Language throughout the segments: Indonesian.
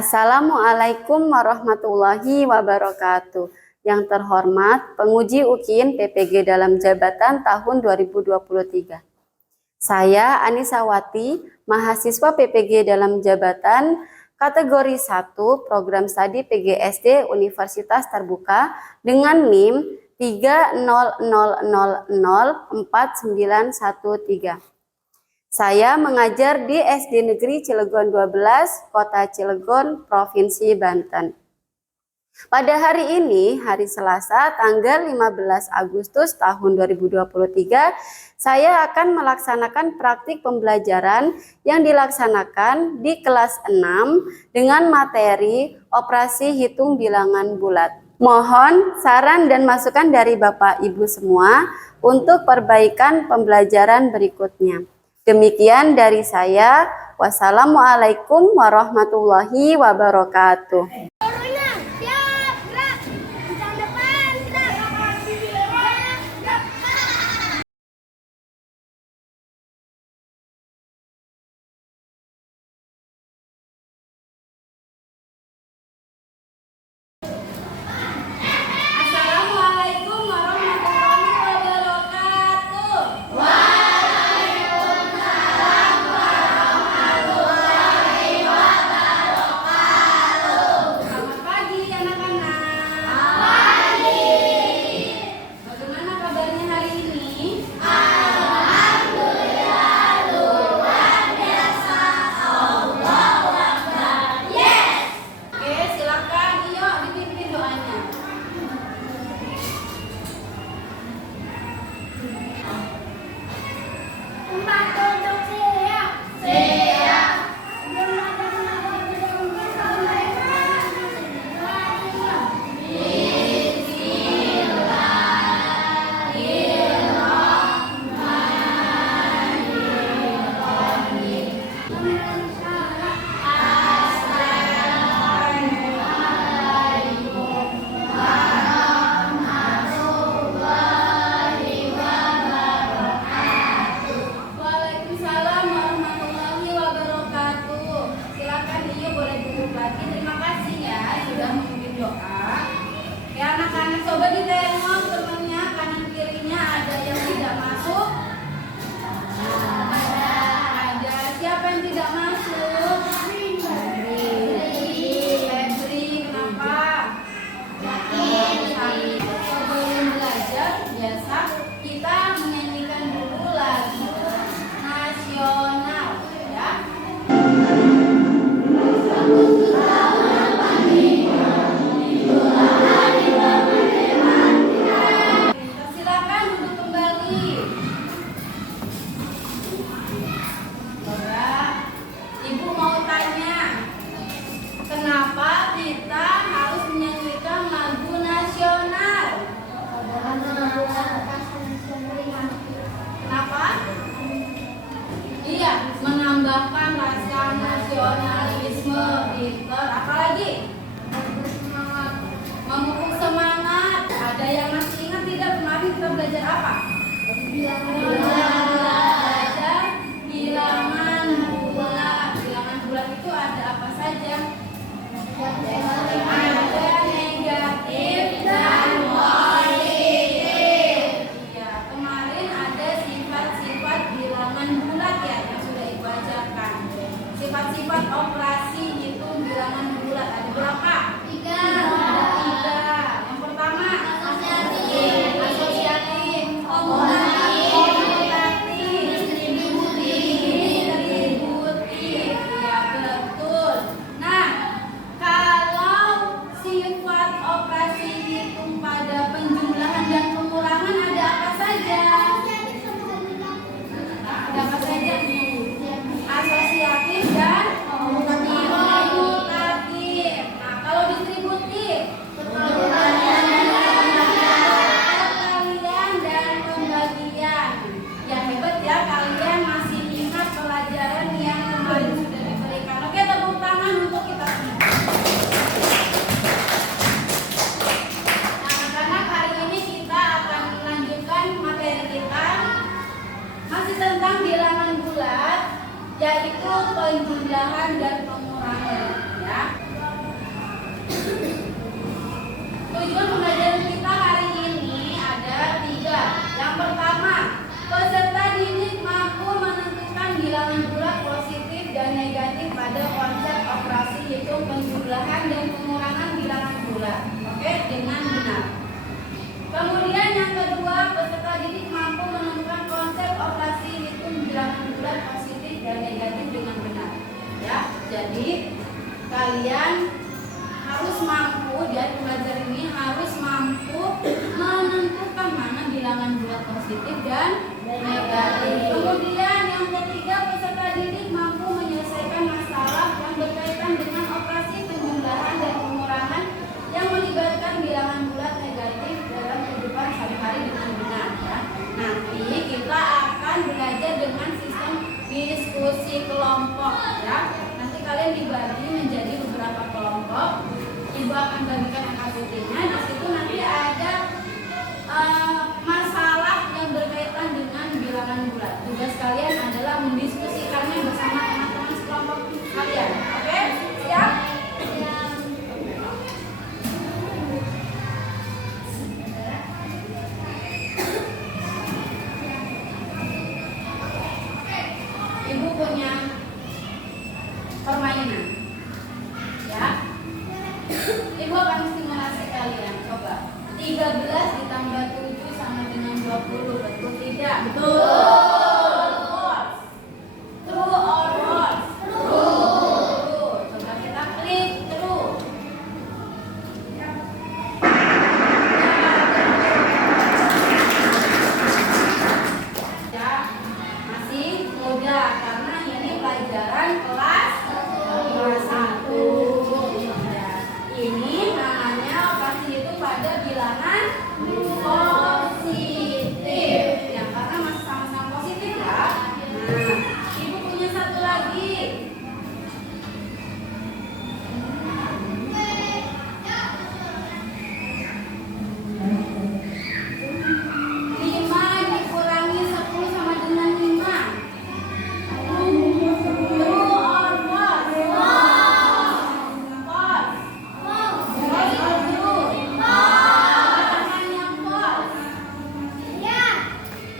Assalamualaikum warahmatullahi wabarakatuh. Yang terhormat penguji UKIN PPG dalam jabatan tahun 2023. Saya Anisawati, mahasiswa PPG dalam jabatan kategori 1 program studi PGSD Universitas Terbuka dengan NIM 300049913. Saya mengajar di SD Negeri Cilegon 12, Kota Cilegon, Provinsi Banten. Pada hari ini, hari Selasa, tanggal 15 Agustus tahun 2023, saya akan melaksanakan praktik pembelajaran yang dilaksanakan di kelas 6 dengan materi operasi hitung bilangan bulat. Mohon saran dan masukan dari Bapak Ibu semua untuk perbaikan pembelajaran berikutnya. Demikian dari saya. Wassalamualaikum warahmatullahi wabarakatuh. kalian harus mampu, dan pembelajar ini harus mampu menentukan mana bilangan bulat positif dan negatif. Kemudian yang ketiga, peserta didik mampu menyelesaikan masalah yang berkaitan dengan operasi penjumlahan dan pengurangan yang melibatkan bilangan bulat negatif dalam kehidupan sehari-hari dengan benar. Ya. Nanti kita akan belajar dengan sistem diskusi kelompok. Ya. Nanti kalian dibagi menjadi beberapa kelompok. Ibu akan bagikan aktivitasnya. Di situ nanti ada masalah yang berkaitan dengan bilangan bulat. Tugas kalian adalah mendiskusikannya bersama teman-teman sekelompok kalian. Oke? Siap? Ibu punya permainan. Ya. Ibu akan stimulasi kalian. Coba. 13 ditambah 7 sama dengan 20. Betul tidak? Betul. True or false? True. Coba kita klik true. Ya, masih mudah karena ini pelajaran kelas 1. Ini namanya operasi itu pada bilangan positif. Ya, karena masih sama-sama positif ya. Nah, ibu punya satu lagi. Lima dikurangi 10 sama dengan 5. True or false? False. False or true? Katakan yang false.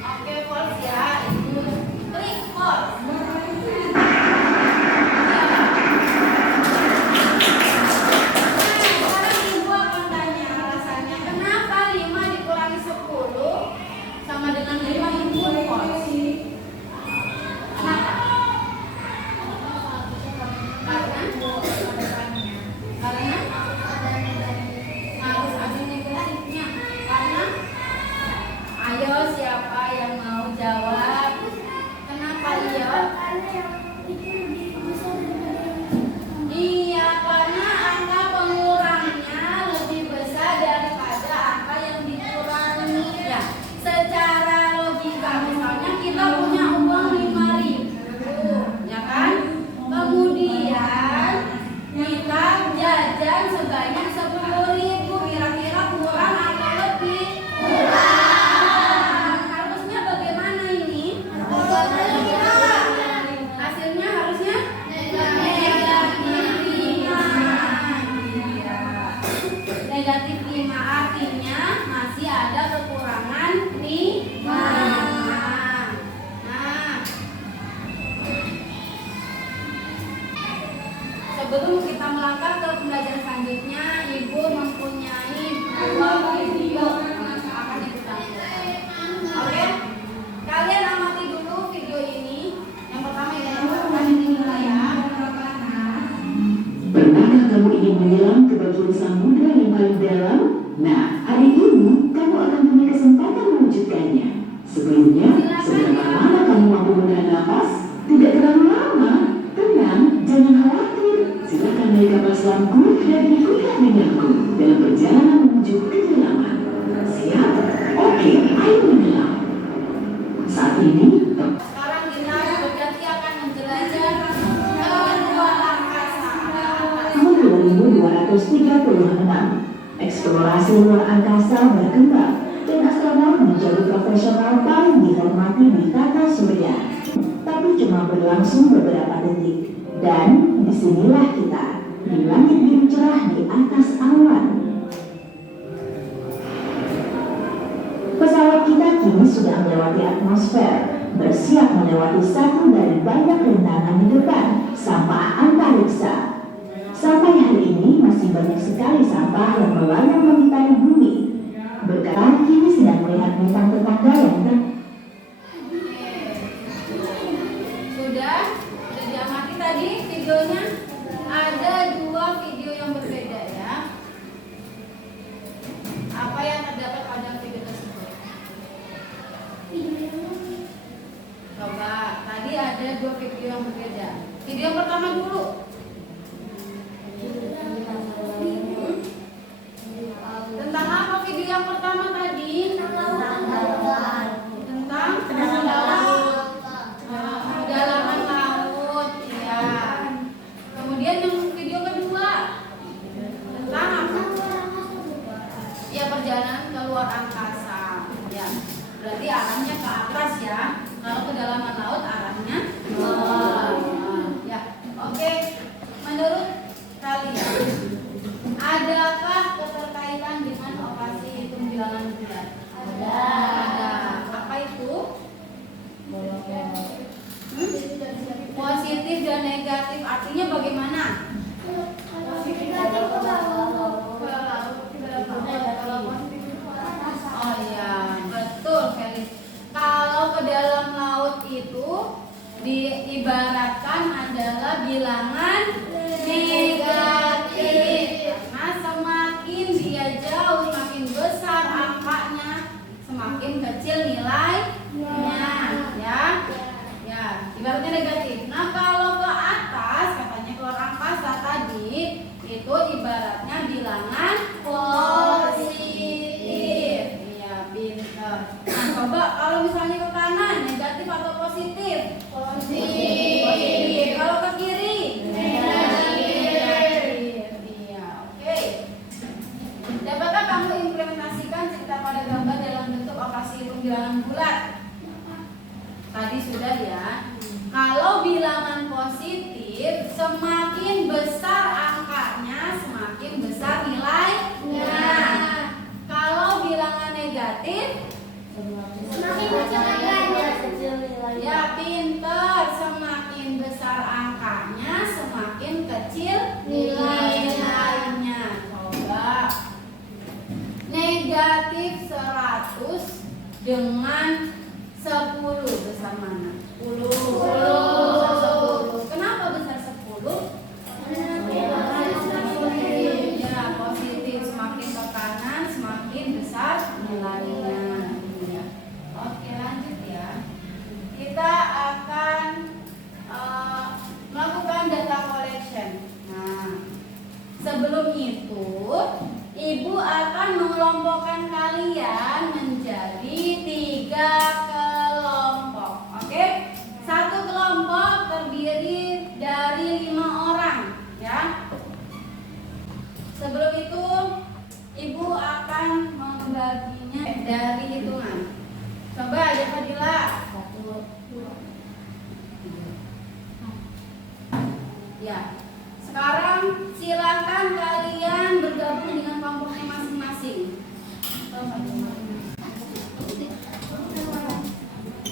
Oke, false ya. Ibu klik false. Sekarang ibu akan tanya alasannya kenapa 5 dikurangi 10 sama dengan 5 ibu false. Kenapa? Karena harus ada negatifnya. Karena ayo siapa yang mau jawab? Kenapa iya? Iya, karena angka pengurangnya lebih besar daripada angka yang dikurangi. Ya, secara logika misalnya kita punya uang 5.000, ya kan? Kemudian kita jajan sebanyak 10.000, kira-kira kurang atau lebih? Kurang. Harusnya bagaimana ini? Hasilnya harusnya negatif 5. Iya. Negatif 5 artinya masih ada kekurangan 5. Nah, sebelum kita melangkah ke pembelajaran selanjutnya, ibu mempunyai 2 video yang akan ibu tampilkan. Oke? Kalian amati dulu video ini. Yang pertama ini ya. Pernahkah kamu ingin menyelam ke bagian samudera yang paling dalam? Nah, hari ini kamu akan punya kesempatan mewujudkannya. Sebelumnya, seberapa lama kamu mampu menahan nafas? Tidak terlalu lama. Tenang, jangan khawatir. Silakan naik kapal selamku dan ikutlah denganku dalam perjalanan menuju kedalaman. Siap? Oke, ayo menyelam. Saat ini, Sekarang kita berganti akan menjelajah ke luar angkasa. tahun 2236, eksplorasi luar angkasa berkembang dan astronom menjadi profesional paling dihormati di tata surya. Tapi cuma berlangsung beberapa detik, dan disinilah kita di langit biru cerah di atas awan. Pesawat kita kini sudah melewati atmosfer, bersiap melewati satu dari banyak rintangan di depan, sampah antariksa. Sampai hari ini masih banyak sekali sampah yang melayang mengitari bumi. Berkali kini sedang melihat bintang tetangga yang Sudah diamati tadi videonya. Ada 2 dua video yang berbeda. Video yang pertama dulu. Tentang apa video yang pertama tadi? Tentang kedalaman laut, ya. Kemudian yang video kedua tentang apa? Ya, perjalanan ke luar angkasa. Ya, berarti arahnya ke atas ya. Kalau kedalaman laut arahnya ke bawah. Ya, oke. Menurut kalian, adakah keterkaitan dengan operasi hitung bilangan bulat? Ada. Apa itu? Positif dan negatif. Artinya bagaimana? Oh iya, betul Felix. Kalau ke dalam laut itu diibaratkan adalah bilangan negatif. Karena semakin dia jauh, semakin besar angkanya, semakin kecil nilainya, ya. Ya, ibaratnya negatif. Nah, kalau ke atas, katanya keluar angkasa tadi, itu ibaratnya bilangan positif. Iya, pintar. Nah, coba kalau misalnya ke kanan, negatif atau positif? Positif. Positif. Kalau ke kiri? Negatif. Iya, oke. Dapatkah kamu implementasikan cerita pada gambar dalam bentuk operasi hitung bilangan bulat? Tadi sudah ya. Kalau bilangan positif, semakin besar angkanya, semakin besar nilainya. Kalau bilangan negatif, semakin kecil nilainya. Ya, pinter. Semakin besar angkanya, semakin kecil nilainya. Coba. Negatif 100 dengan 10 besar mana? 10. Kenapa besar 10? Ya, positif. Semakin ke kanan semakin besar nilainya. Ya. Oke, lanjut ya. Kita akan melakukan data collection. Nah, sebelum itu Ibu akan mengelompokkan kalian menjadi 3 kelompok. Oke? Satu kelompok terdiri dari 5 orang, ya. Sebelum itu Ibu akan membaginya dari hitungan. Coba ya Fadila. 1, 2, 3. Ya. Sekarang silakan kalian bergabung dengan kelompoknya masing-masing.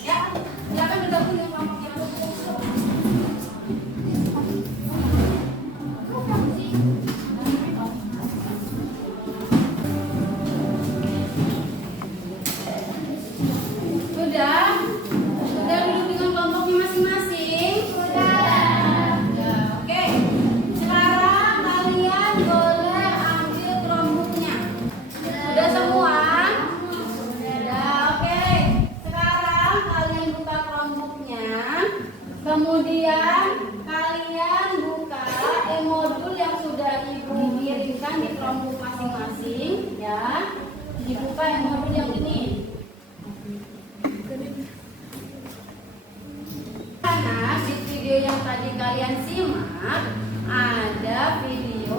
Ya, silakan bergabung dengan kelompoknya masing-masing. Sudah duduk dengan kelompoknya masing-masing. Ya, oke. Sekarang kalian boleh ambil kelompoknya. Sudah semua? Sudah, oke. Sekarang kalian buka kelompoknya. Kemudian kalian buka modul yang sudah Ibu kirimkan di kelompok masing-masing, ya. Dibuka modul yang ini. Karena di video yang tadi kalian simak ada video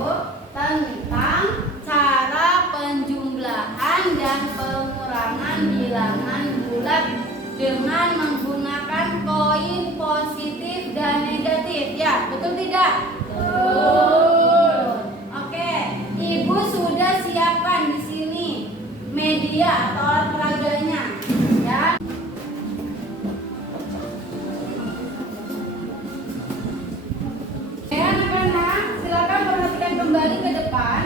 tentang cara penjumlahan dan pengurangan bilangan bulat dengan menggunakan koin positif dan negatif. Ya, betul tidak? Betul. Oke, Ibu sudah siapkan di sini media atau alat peraganya, ya. Silakan perhatikan kembali ke depan.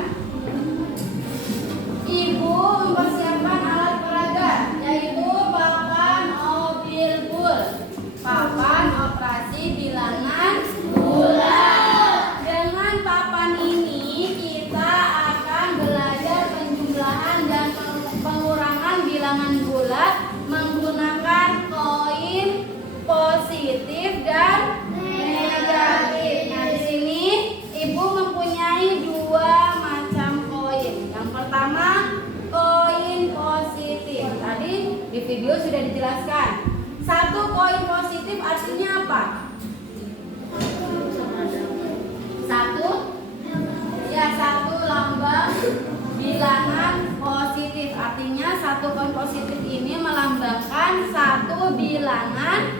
Ibu mempersiapkan alat peraga, yaitu papan obilbul, papan operasi bilangan bulat. Dengan papan ini kita akan belajar penjumlahan dan pengurangan bilangan Di video sudah dijelaskan. Satu koin positif artinya apa? Satu, ya satu lambang bilangan positif. Artinya satu koin positif ini melambangkan satu bilangan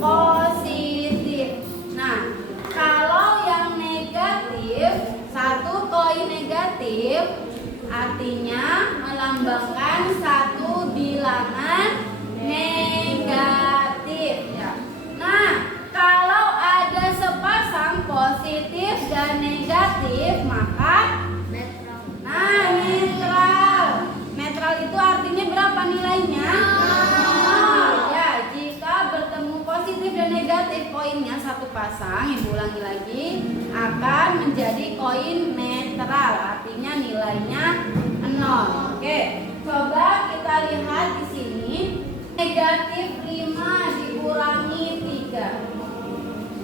positif. Nah, kalau yang negatif, satu koin negatif artinya melambangkan satu bilangan negatif ya. Nah, kalau ada sepasang positif dan negatif maka netral. Netral itu artinya berapa nilainya? Nol. Ya, jika bertemu positif dan negatif koinnya satu pasang, ibu ulangi lagi, akan menjadi koin netral. Artinya nilainya 0. Oke, coba kita lihat di sini. Negatif 5 dikurangi 3.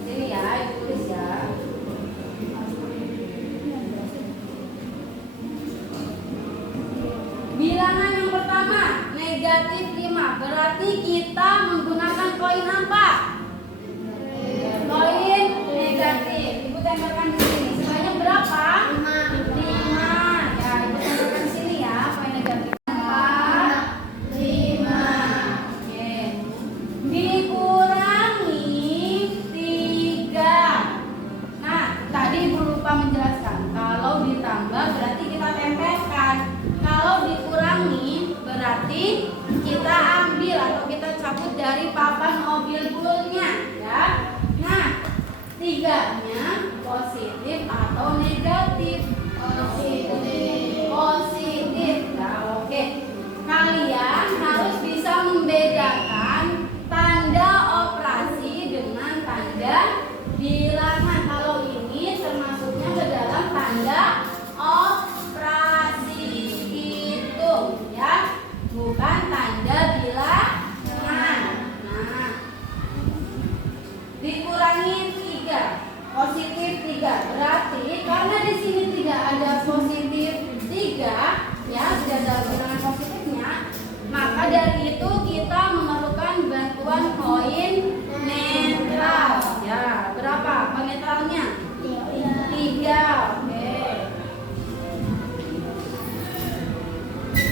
Sini ya, ibu tulis ya. Bilangan yang pertama, negatif 5. Berarti kita menggunakan koin apa? Koin negatif. Ibu tempelkan di sini. Sebanyak berapa? 5. Ya, ibu tempelkan di sini ya, koin negatif. 5. Oke. Dikurangi 3. Nah, tadi ibu lupa menjelaskan. Kalau ditambah berarti kita tempelkan. Kalau dikurangi berarti kita ambil atau kita cabut dari papan mobil-mobilnya ya. Nah, 3-nya positif atau negatif? Positif ya. Oke. Kalian harus bisa membedakan tanda operasi dengan tanda bilangan. Kalau ini termasuknya ke dalam tanda operasi itu ya, bukan tanda bilangan. Nah, dikurangi 3, positif 3. Berarti karena di sini tidak ada positif 3 ya, tidak ada bilangan positifnya, maka dari itu kita memerlukan bantuan koin netral ya. Berapa koin netralnya? 3. Oke.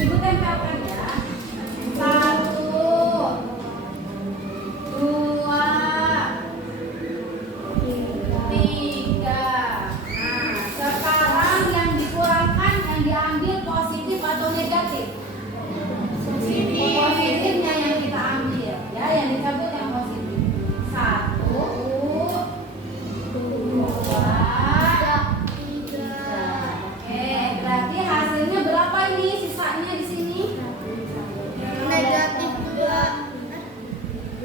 Ibu tempelkan ya. 1, 2, 3. Nah, sekarang yang dikurangkan, yang diambil positif atau negatif? Positifnya yang kita ambil ya, yang dicabut yang positif. 1, 2, 3. Oke, berarti hasilnya berapa ini? Sisanya di sini? Negatif 2.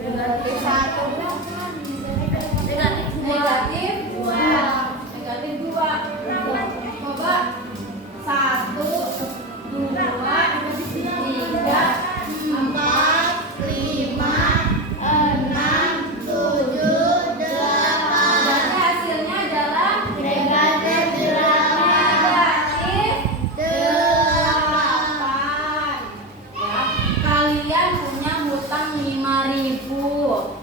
Negatif 1. Negatif 2. Negatif 2. Coba 1, 2, 3, 4, 5, 6, 7, 8. Berarti hasilnya adalah negatif 8. Ya, kalian punya hutang 5.000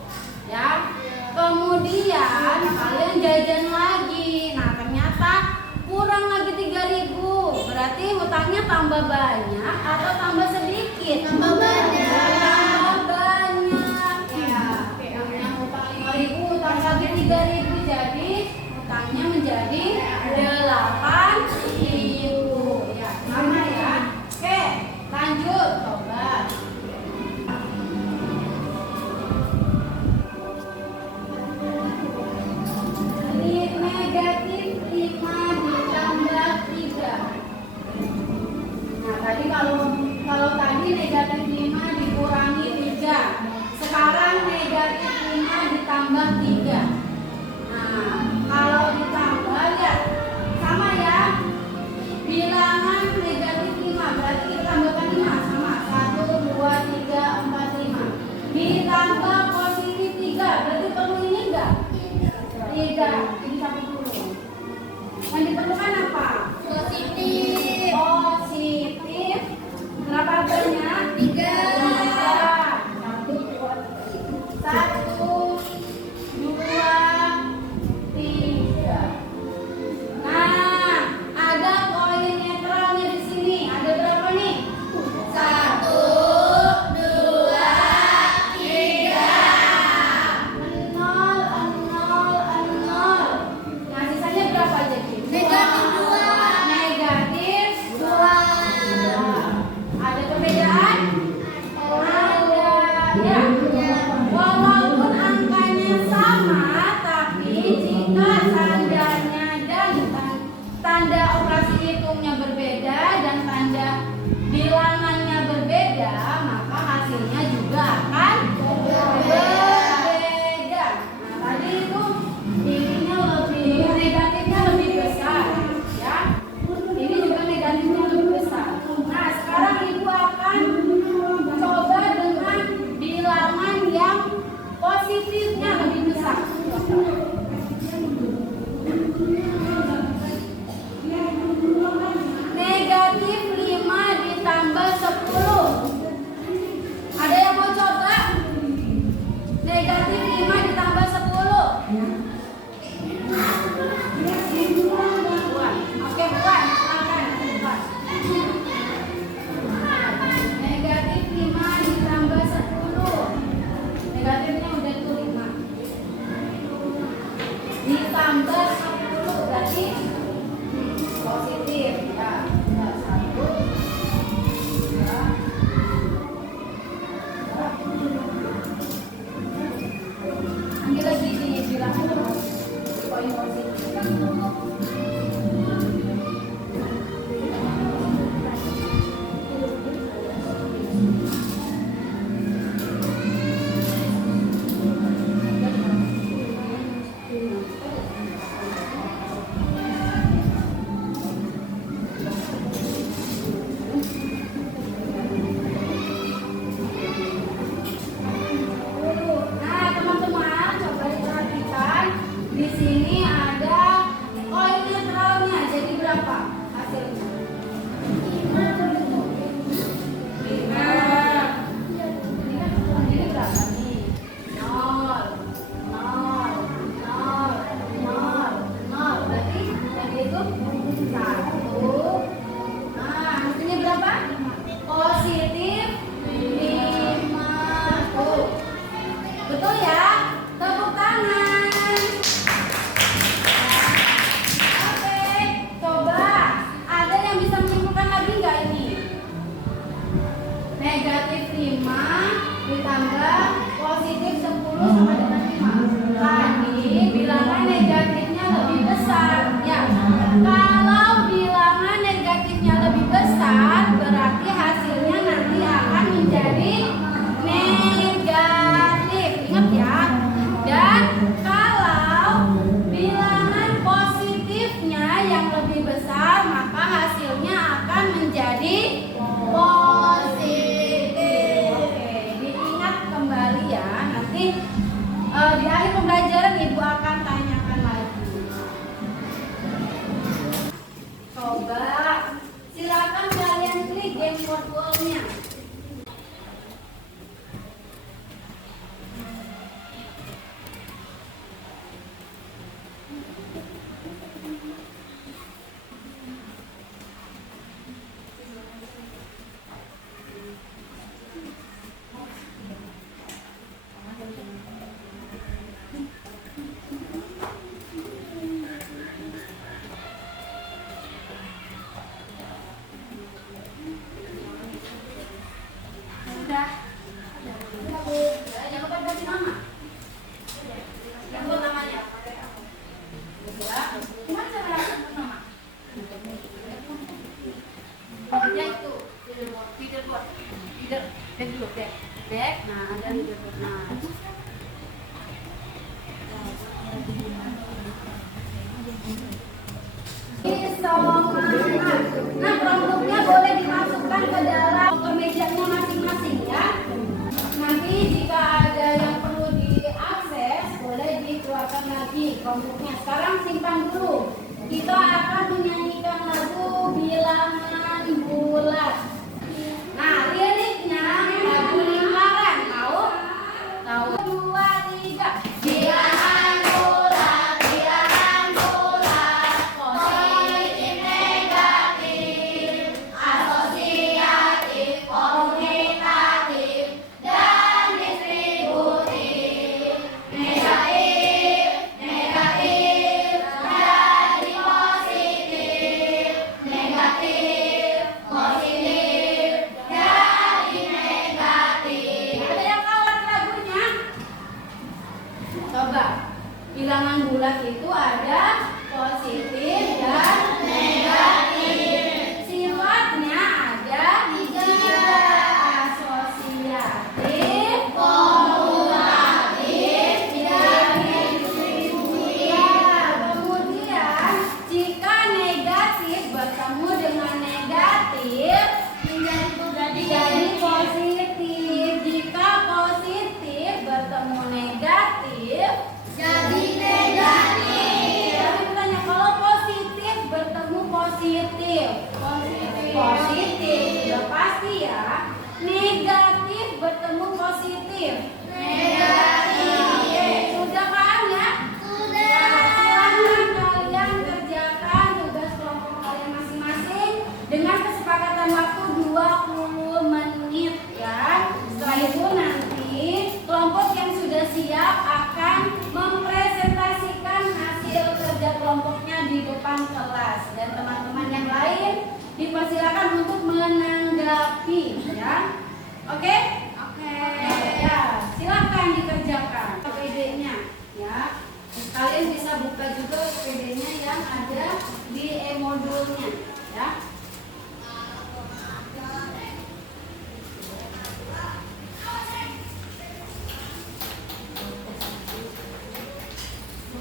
ya. Kemudian kalian jajan lagi. Nah, ternyata kurang lagi 3.000. Berarti hutangnya tambah banyak atau tambah sedikit? Tambah banyak. Tambah banyak. Ya, punya hutang 5.000, hutang lagi 3.000, jadi hutangnya menjadi 8.000. Ya, sama ya. Oke, lanjut coba. Ini negatif 5 ditambah 3. Nah, tadi kalau tadi negatif 5 dikurangi 3. Sekarang negatif 5 ditambah 3. Nah, kalau ditambah ya sama ya. Bilangan negatif 5 berarti kita tambahkan 5 sama. 1, 2, 3, 4, 5. Ditambah positif 3. Berarti perlu ini enggak? Tidak. Ini satu dulu. Yang diperlukan apa? Positif. Positif. Berapa banyak? 3. Ya, walaupun angkanya sama, tapi jika tandanya dan tanda operasi hitungnya berbeda dan tanda bilangannya berbeda, maka hasilnya juga akan berbeda. Nah, tadi itu ininya lebih negatifnya lebih besar, ya. Ini juga negatifnya lebih besar. Nah, sekarang ibu akan coba dengan bilangan yang positifnya lebih besar. Negatif 5 ditambah 10. Ada yang mau coba? Negatif 5 ditambah 10. Oke, bukan. Silakan, bukan. Negatif 5 ditambah 10. Negatifnya udah tuh 5. Ditambah 10 berarti positif. Ya, 1. Ini lagi dibilang poin positif. Nah, teman-teman, coba diperhatikan. Di sini ada koin netralnya. Jadi berapa hasilnya? 5. Ini berapa nih? 0, 0, 0, 0, 0. Berarti tadi itu 1. Nah, hasilnya berapa? Positif 5. Tuh. Betul ya? Tepuk tangan. Oke, coba. Ada yang bisa menyimpulkan lagi nggak ini? Negatif 5 ditambah positif 10 sama dengan 5. Tadi bilangan negatifnya lebih besar. Ya, kalau bilangan negatifnya lebih besar, berarti hasilnya nanti akan menjadi negatif. Ingat ya. Dan kalau bilangan positifnya yang lebih besar, maka hasilnya akan menjadi positif. Oke, diingat kembali ya. Nanti di akhir pembelajaran ibu akan tanyakan lagi. Coba silakan kalian klik game modulnya. Udah. Jangan lupa kasih nama. Sebut namanya. Gimana cara sebut nama? Ya itu, leaderboard. Leader dulu, back. Nah, ada leaderboard. Nah. Nah, produknya boleh dimasukkan ke dalam kemejanya masing-masing ya. Nanti jika ada yang perlu diakses, boleh dikeluarkan lagi produknya. Sekarang simpan dulu. Kita akan menyanyikan lagu Bilangan Bulat. Nah, liriknya lagu lingkaran. Tahu? Tahu? 2, 3. Bilangan bulat, bilangan bulat, positif negatif, asosiatif, komutatif, dan distributif. Negatif, negatif, jadi positif. Hitungan bulat itu ada positif dan negatif. Sifatnya ada tiga: asosiatif, komutatif, dan distributif. Kemudian jika negatif bertemu dengan negatif menjadi positif. Jika positif bertemu negatif jadi negatif. Tapi tanya, kalau positif bertemu positif, positif sudah pasti ya. Negatif bertemu positif, negatif. Sudah paham ya? Sudah. Silahkan kalian kerjakan tugas kelompok kalian masing-masing dengan kesepakatan waktu 20 menit ya. Setelah itu nanti kelompok yang sudah siap akan mempresentasikan hasil kerja kelompoknya di depan kelas, dan teman-teman yang lain dipersilakan untuk menanggapi ya. Oke? Oke. Ya, silakan dikerjakan PD-nya ya. Kalian bisa buka juga PD-nya yang ada di e-modulnya ya.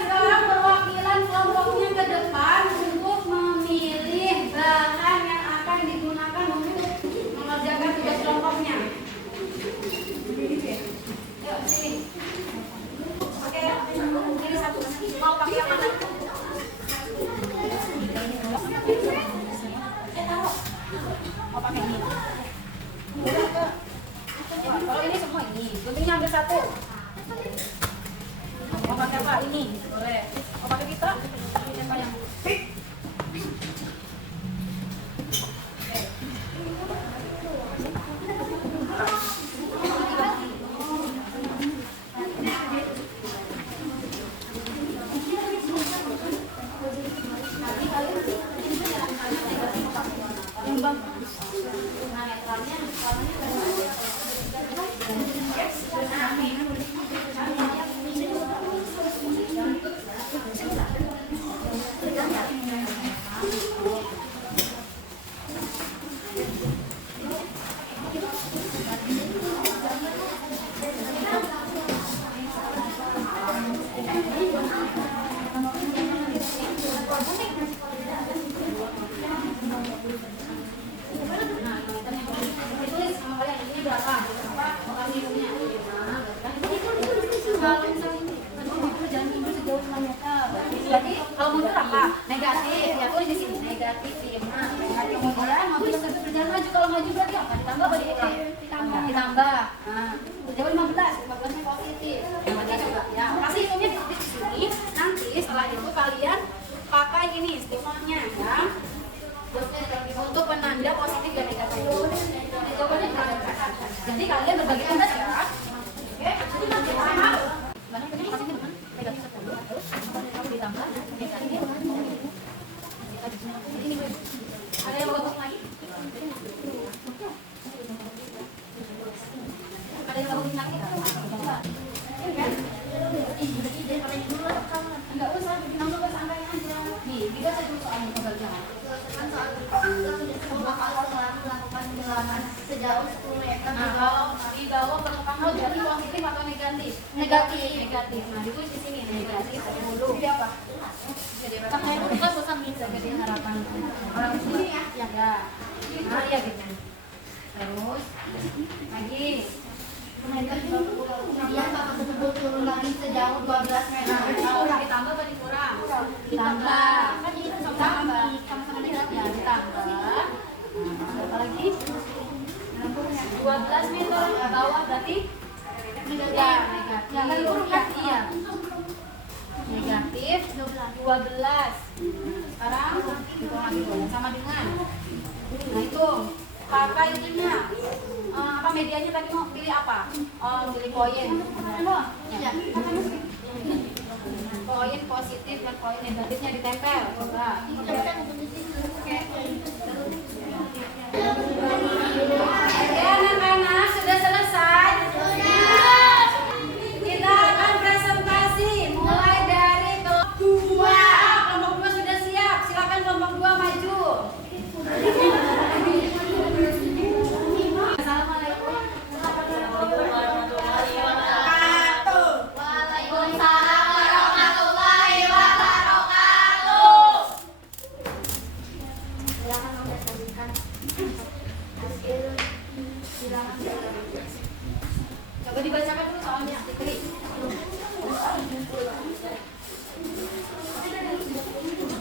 Sekarang perwakilan kelompoknya ke depan untuk memilih bahan yang akan digunakan untuk mengerjakan tugas kelompoknya. Yuk, sini. Oke, ini satu. Mau pakai yang mana? Taruh. Mau pakai ini. Kalau ini semua ini, guntingnya ambil satu. Mau pakai apa? Ini boleh. Mau pakai kita? Siapa yang? Jadi kalau mundur apa? Negatif. Ya tulis di sini negatif 5. Kemudian mau berjalan maju, kalau maju berarti apa? Ditambah apa dikurang? Ditambah. Nah, jadi 15. 15-nya positif. Kemudian juga ya. Kasih ilmunya di sini. Nanti setelah itu kalian pakai ini stikernya ya. Untuk penanda positif dan negatif. Jawabannya jadi kalian berbagi tugas ya. Oke. Paham? Mana tadi makasihnya dengan negatif terus ditambah negatif. Ada yang bagus lagi? Ada yang bagus lagi? Enggak usah, nambah bahasa angkanya aja. Nih, kita satu soal pembelajaran. Kan soal kalau melakukan penyelamatan sejauh 10 meter. Nah, kalau di bawah permukaan laut jadi positif atau negatif? Negatif. Nah, itu di sini negatif. Dulu. Jadi apa? Pakai dulu kan susah bisa jadi harapan orang sini ya. Ya. Nah, ya gitu. Terus lagi. Kemudian Bapak tersebut turun lagi sejauh 12 meter. Ditambah atau dikurang? Ditambah. Kan ini sama-sama negatif. Ya, ditambah. Berapa lagi? 12 meter ke bawah berarti negatif. Iya. Negatif 12. Sekarang hitung lagi sama dengan. Nah, itu pakai ininya. Apa medianya tadi mau pilih apa? Oh, pilih koin. Ya. Koin positif dan koin negatifnya ditempel. Coba. Oke. Ya, anak-anak sudah selesai? Sudah. Kita akan presentasi mulai dari dibacakan dulu soalnya.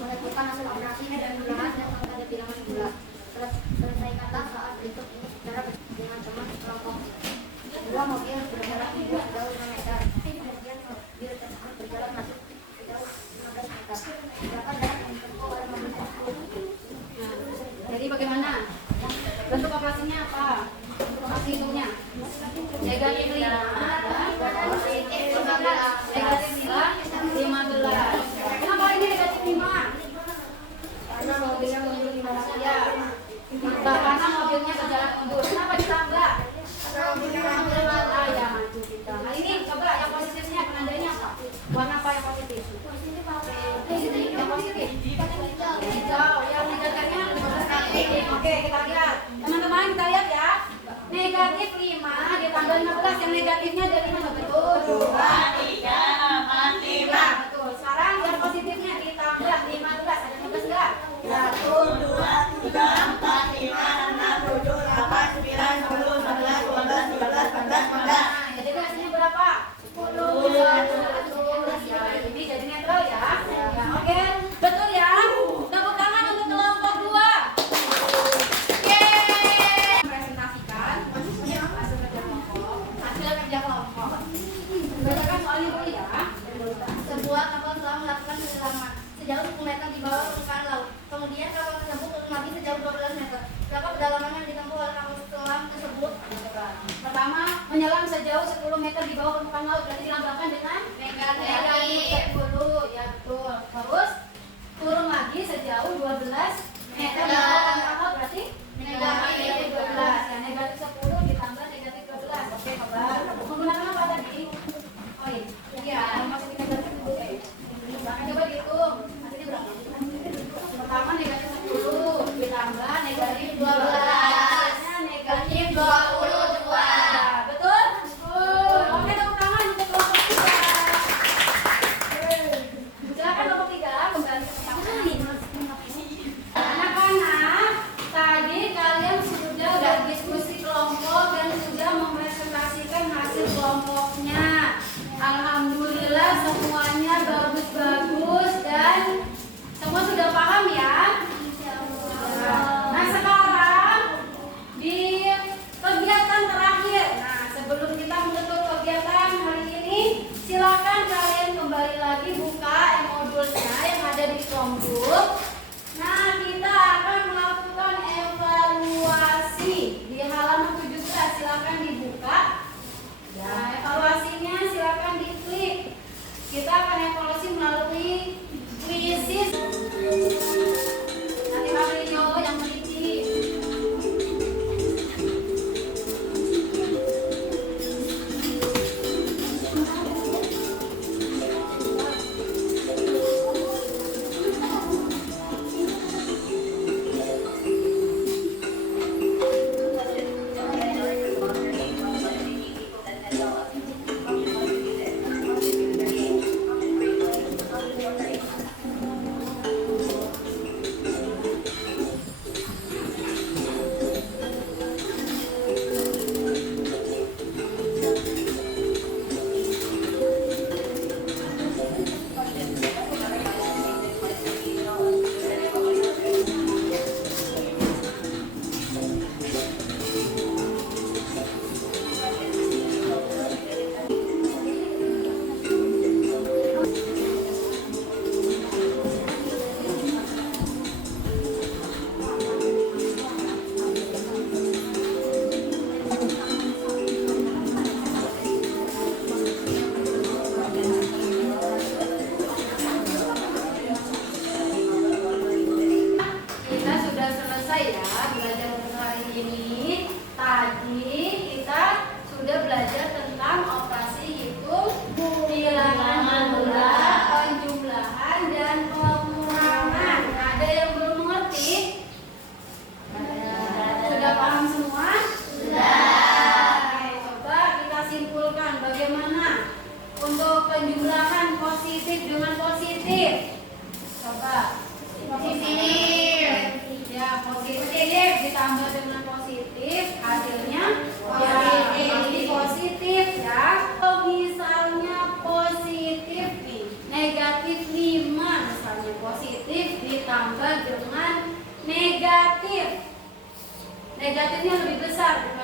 Menentukan hasil operasinya dan bilangan dan pada bilangan bulat. Selesai kata saat berikut ini secara dengan teman kelompok. Dua mobil berjalan sejauh 5 meter. Kemudian mobil tersebut berjalan masuk sejauh 15 meter. Berapa jarak yang ditempuh oleh mobil tersebut? Jadi bagaimana? Bentuk operasinya apa? Bentuk operasi hitungnya? Negatif 5 dan positif 15. Negatif 15. Kenapa ini negatif 5? Karena mobilnya mundur 15 Ya. Karena mobilnya berjalan mundur. Kenapa ditambah? Karena mobilnya mundur Ya, maju kita. Nah ini coba yang positifnya penandanya apa? Warna apa yang positif? positif apa? Yang positif. Hijau. Yang negatifnya Oke, kita lihat. Teman-teman kita lihat ya. Negatif 5 ditambah 15. Yang negatifnya jadi mana? Betul. 2, 3, 4, 5. Betul. Sekarang yang positifnya ditambah 15. Ada 15 enggak? 1, 2, 3, 4, 5, 6, 7, 8, 9, 10, 11, 12, 13, 14, 15. Jadi hasilnya berapa? 10. Ini jadi netral ya. Ya, oke. Betul ya? Tepuk tangan untuk kelompok 2. Yeay. Presentasikan hasil kerja kelompok. Hasil kerja kelompok. Bacakan soalnya dulu ya. Sebuah kapal telah melakukan penyelaman sejauh 10 meter di bawah permukaan laut. Kemudian kapal tersebut turun lagi sejauh 12 meter. Berapa kedalaman yang ditempuh oleh kapal selam tersebut? Pertama, menyelam sejauh 10 meter di bawah permukaan laut. Berarti dilambangkan dengan negatif 10. Ya betul. Terus turun lagi sejauh 12 meter di bawah permukaan laut. Berarti negatif 12. Ya, negatif 10 ditambah negatif 12. Oke, coba. Menggunakan apa tadi? Oh iya, positif negatif. Oke. Coba dihitung. Hasilnya berapa? Pertama negatif 10 ditambah negatif 12. Negatif 22. Betul? Oke, tepuk tangan untuk kelompok 3. Silakan kelompok 3 kembali ke pertama. Anak-anak, tadi kalian sudah berdiskusi kelompok dan sudah mempresentasikan hasil kelompoknya. Alhamdulillah semuanya bagus-bagus dan semua sudah paham ya. Nah sekarang di kegiatan terakhir. Nah sebelum kita menutup kegiatan hari ini, silakan kalian kembali lagi buka modulnya yang ada di Chromebook. Nah kita akan melakukan evaluasi di halaman 17. Silakan dibuka. Ya evaluasinya silakan diklik. Kita akan evaluasi melalui kuisis. Nanti Pak Rio yang meneliti. ditambah dengan positif, hasilnya jadi positif ya. negatifnya lebih besar